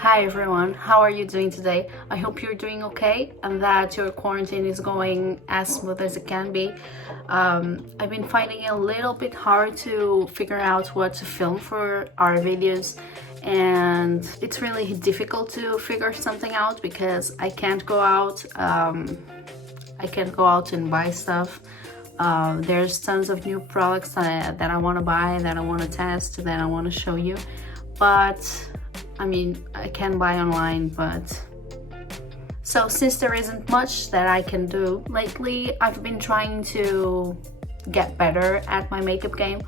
Hi everyone, how are you doing today? I hope you're doing okay and that your quarantine is going as smooth as it can be. I've been finding it a little bit hard to figure out what to film for our videos, and it's really difficult to figure something out because I can't go out. I can't go out and buy stuff. There's tons of new products that I want to buy, that I want to test, that I want to show you, but I mean, I can buy online, but so since there isn't much that I can do lately, I've been trying to get better at my makeup game.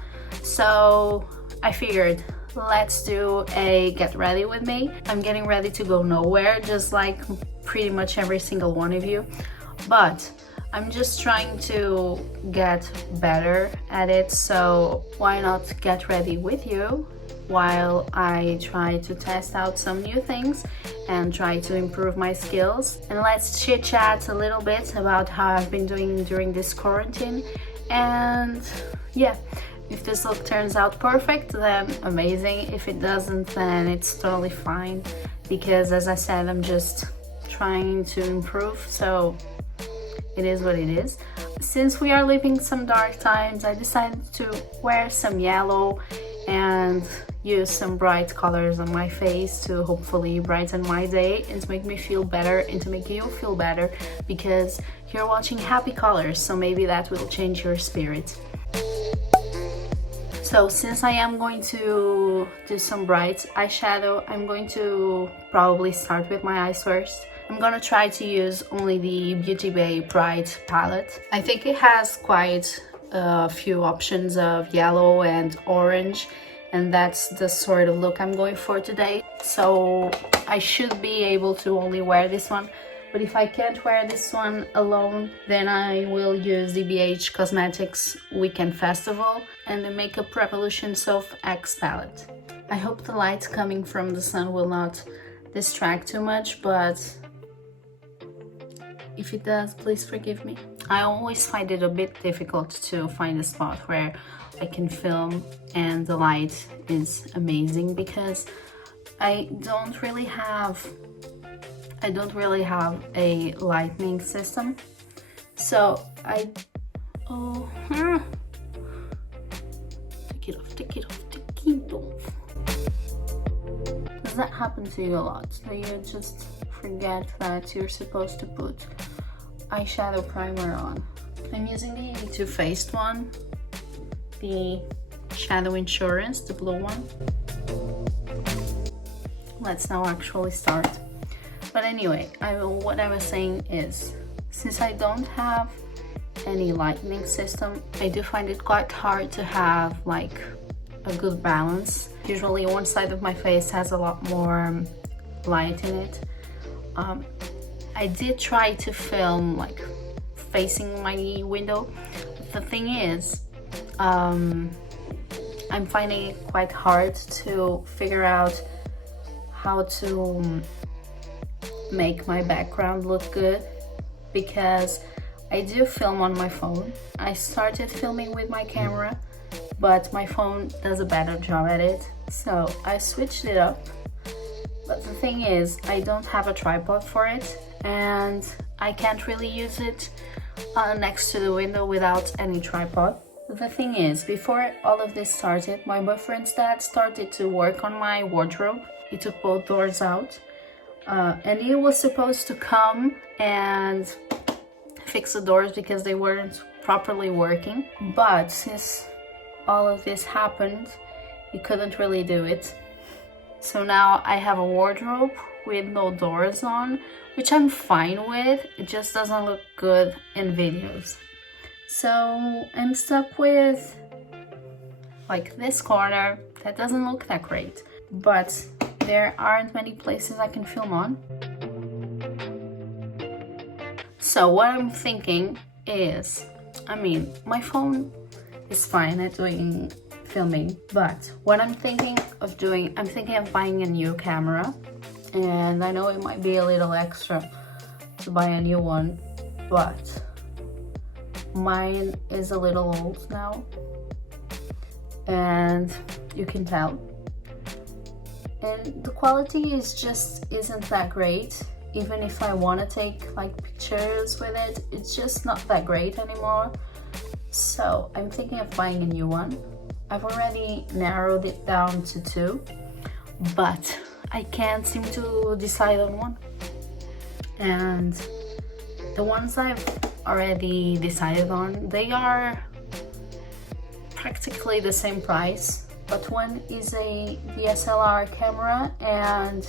So I figured, let's do a get ready with me. I'm getting ready to go nowhere, just like pretty much every single one of you, but I'm just trying to get better at it, so why not get ready with you while I try to test out some new things and try to improve my skills. And let's chit chat a little bit about how I've been doing during this quarantine. And yeah, if this look turns out perfect, then amazing. If it doesn't, then it's totally fine, because as I said, I'm just trying to improve, so it is what it is. Since we are living some dark times, I decided to wear some yellow and use some bright colors on my face to hopefully brighten my day and to make me feel better and to make you feel better, because you're watching happy colors, so maybe that will change your spirit. So since I am going to do some bright eyeshadow, I'm going to probably start with my eyes first. I'm gonna try to use only the Beauty Bay Bright palette. I think it has quite a few options of yellow and orange, and that's the sort of look I'm going for today. So I should be able to only wear this one, but if I can't wear this one alone, then I will use the BH Cosmetics Weekend Festival and the Makeup Revolution Soft X palette. I hope the light coming from the sun will not distract too much, but if it does, please forgive me. I always find it a bit difficult to find a spot where I can film and the light is amazing, because I don't really have a lighting system. So take it off. Does that happen to you a lot? Do you just forget that you're supposed to put eyeshadow primer on? I'm using the Too Faced one, the Shadow Insurance, the blue one. Let's now actually start. But anyway, what I was saying is, since I don't have any lighting system, I do find it quite hard to have like a good balance. Usually one side of my face has a lot more light in it. I did try to film like facing my window. The thing is, I'm finding it quite hard to figure out how to make my background look good, because I do film on my phone. I started filming with my camera, but my phone does a better job at it, so I switched it up. But the thing is, I don't have a tripod for it, and I can't really use it next to the window without any tripod. The thing is, before all of this started, my boyfriend's dad started to work on my wardrobe. He took both doors out, and he was supposed to come and fix the doors because they weren't properly working. But since all of this happened, he couldn't really do it. So now I have a wardrobe with no doors on, which I'm fine with. It just doesn't look good in videos. So I'm stuck with like this corner that doesn't look that great, but there aren't many places I can film on. So what I'm thinking is, I mean, my phone is fine at doing filming, but what I'm thinking of doing, I'm thinking of buying a new camera, and I know it might be a little extra to buy a new one, but mine is a little old now, and you can tell. and the quality isn't that great. Even if I want to take like pictures with it, it's just not that great anymore. So I'm thinking of buying a new one. I've already narrowed it down to 2, but I can't seem to decide on one. And the ones I've already decided on, they are practically the same price, but one is a DSLR camera and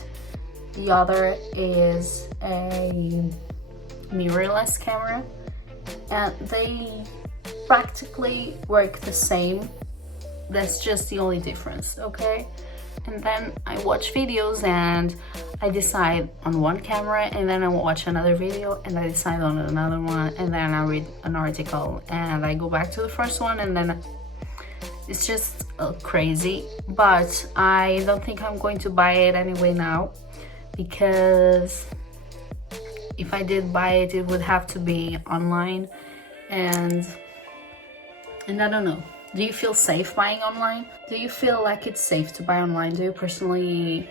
the other is a mirrorless camera, and they practically work the same. That's just the only difference, okay? And then I watch videos and I decide on one camera, and then I watch another video and I decide on another one, and then I read an article and I go back to the first one, and then it's just crazy. But I don't think I'm going to buy it anyway now, because if I did buy it, it would have to be online, and I don't know. Do you feel safe buying online? Do you feel like it's safe to buy online? Do you personally?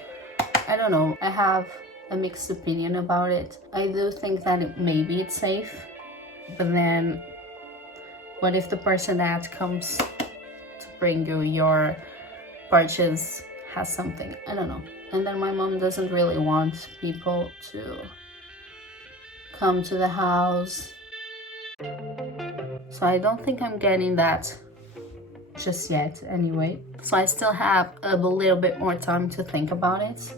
I don't know. I have a mixed opinion about it. I do think that maybe it's safe, but then what if the person that comes to bring you your purchase has something? I don't know. And then my mom doesn't really want people to come to the house. So I don't think I'm getting that just yet anyway. So I still have a little bit more time to think about it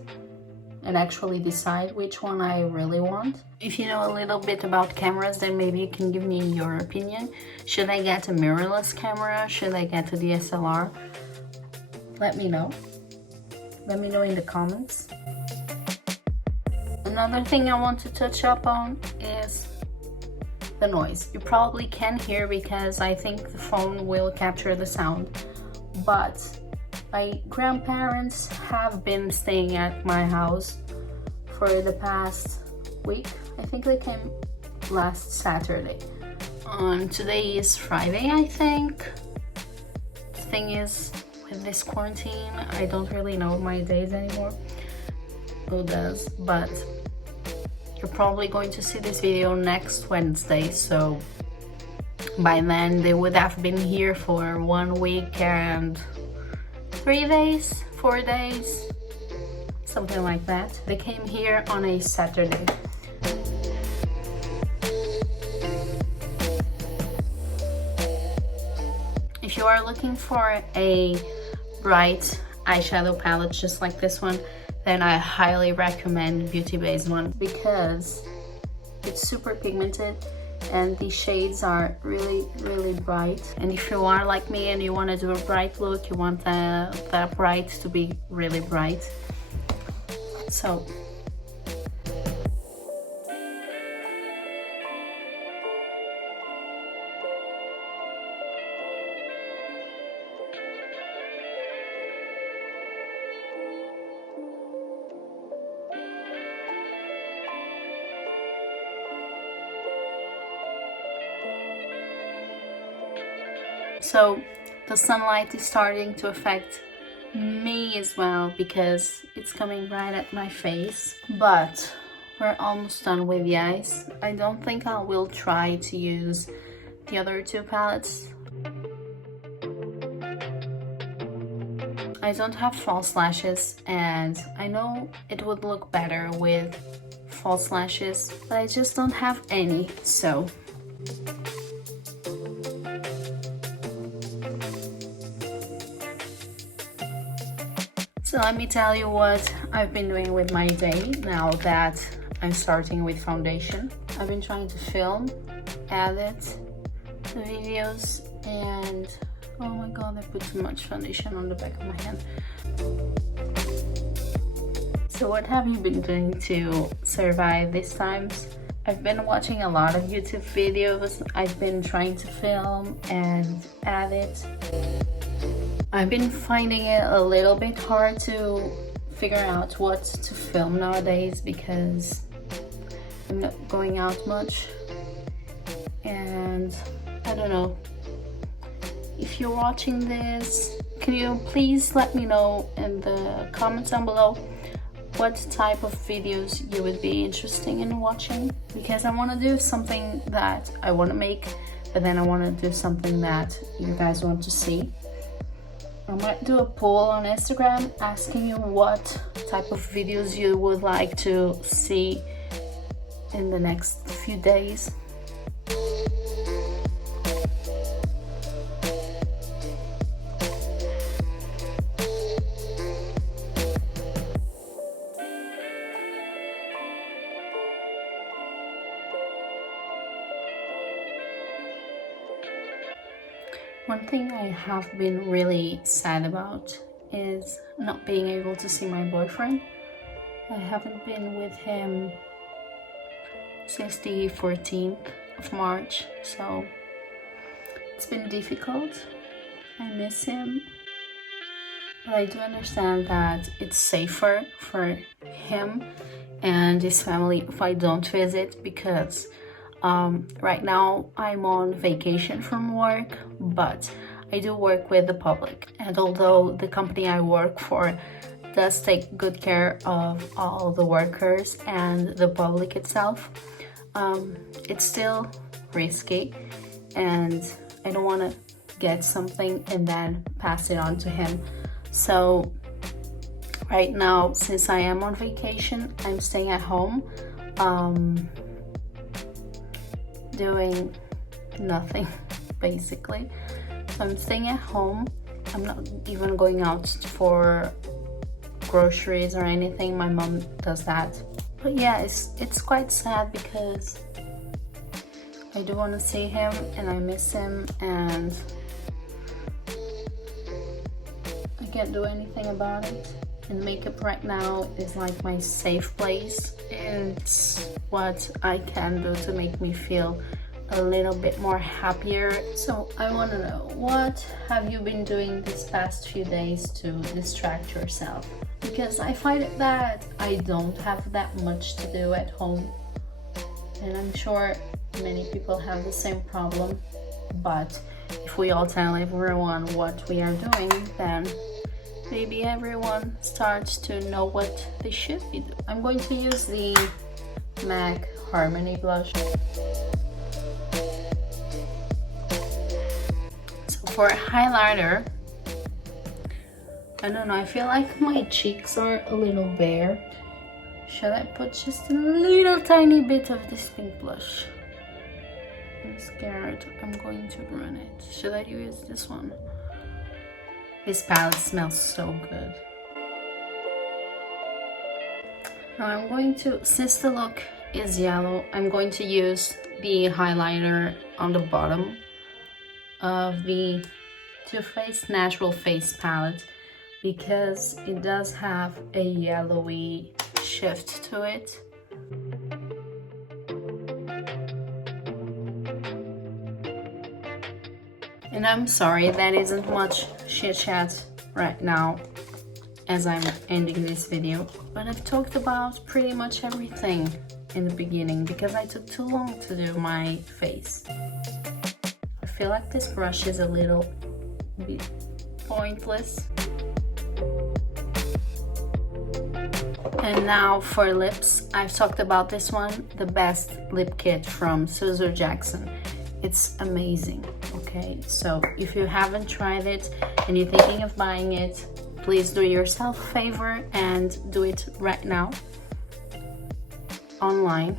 and actually decide which one I really want. If you know a little bit about cameras, then maybe you can give me your opinion. Should I get a mirrorless camera? Should I get a DSLR? Let me know. Let me know in the comments. Another thing I want to touch up on is the noise. You probably can hear because I think the phone will capture the sound, but my grandparents have been staying at my house for the past week. I think they came last Saturday. Today is Friday, I think. The thing is, with this quarantine, I don't really know my days anymore. Who does? But you're probably going to see this video next Wednesday, so by then they would have been here for 1 week and 3 days, 4 days, something like that. They came here on a Saturday. If you are looking for a bright eyeshadow palette just like this one, then I highly recommend Beauty Bay's one, because it's super pigmented and the shades are really, really bright. And if you are like me and you want to do a bright look, you want that bright to be really bright. So the sunlight is starting to affect me as well, because it's coming right at my face. But we're almost done with the eyes. I don't think I will try to use the other 2 palettes. I don't have false lashes, and I know it would look better with false lashes, but I just don't have any, so let me tell you what I've been doing with my day now that I'm starting with foundation. I've been trying to film, edit the videos, and oh my god, I put too much foundation on the back of my hand. So what have you been doing to survive these times? I've been watching a lot of YouTube videos. I've been trying to film and edit. I've been finding it a little bit hard to figure out what to film nowadays, because I'm not going out much, and I don't know. If you're watching this, can you please let me know in the comments down below what type of videos you would be interested in watching, because I want to do something that I want to make, but then I want to do something that you guys want to see. I might do a poll on Instagram asking you what type of videos you would like to see in the next few days. One thing I have been really sad about is not being able to see my boyfriend. I haven't been with him since the 14th of March, so it's been difficult. I miss him. But I do understand that it's safer for him and his family if I don't visit, because right now I'm on vacation from work, but I do work with the public, and although the company I work for does take good care of all the workers and the public itself, it's still risky, and I don't want to get something and then pass it on to him. So right now, since I am on vacation, I'm staying at home, doing nothing basically. So I'm staying at home. I'm not even going out for groceries or anything. My mom does that. But yeah, it's quite sad because I do want to see him and I miss him, and I can't do anything about it. And makeup right now is like my safe place. It's what I can do to make me feel a little bit more happier. So I want to know, what have you been doing these past few days to distract yourself? Because I find that I don't have that much to do at home, and I'm sure many people have the same problem. But if we all tell everyone what we are doing, then maybe everyone starts to know what they should be doing. I'm going to use the MAC Harmony blush. So for highlighter, I don't know, I feel like my cheeks are a little bare. Should I put just a little tiny bit of this pink blush? I'm scared I'm going to ruin it. Should I use this one? This palette smells so good. Now I'm going to, since the look is yellow, I'm going to use the highlighter on the bottom of the Too Faced Natural Face palette, because it does have a yellowy shift to it. And I'm sorry, that isn't much chit chat right now as I'm ending this video, but I've talked about pretty much everything in the beginning because I took too long to do my face. I feel like this brush is a little bit pointless. And now for lips, I've talked about this one, the best lip kit from Sosu Jackson. It's amazing, okay? So if you haven't tried it and you're thinking of buying it, please do yourself a favor and do it right now online.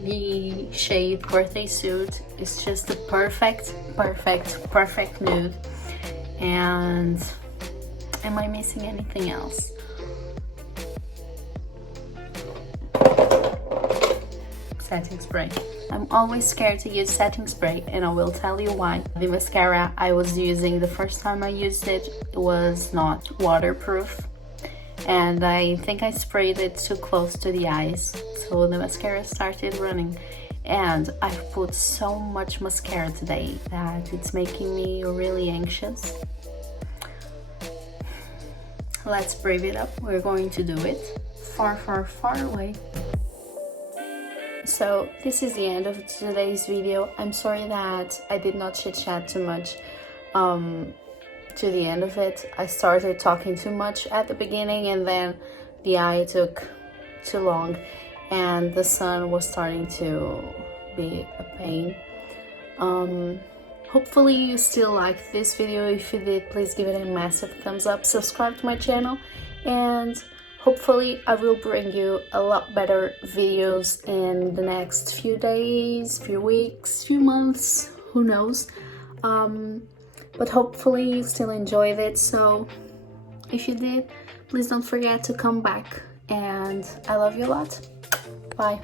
The shade Birthday Suit is just the perfect nude. And am I missing anything else? Setting spray. I'm always scared to use setting spray, and I will tell you why. The mascara I was using the first time I used it was not waterproof, and I think I sprayed it too close to the eyes, so the mascara started running. And I've put so much mascara today that it's making me really anxious. Let's brave it up. We're going to do it far away. So this is the end of today's video. I'm sorry that I did not chit chat too much to the end of it. I started talking too much at the beginning, and then the eye took too long and the sun was starting to be a pain. Hopefully you still liked this video. If you did, please give it a massive thumbs up, subscribe to my channel, and hopefully I will bring you a lot better videos in the next few days, few weeks, few months, who knows. But hopefully you still enjoyed it. So if you did, please don't forget to come back, and I love you a lot. Bye.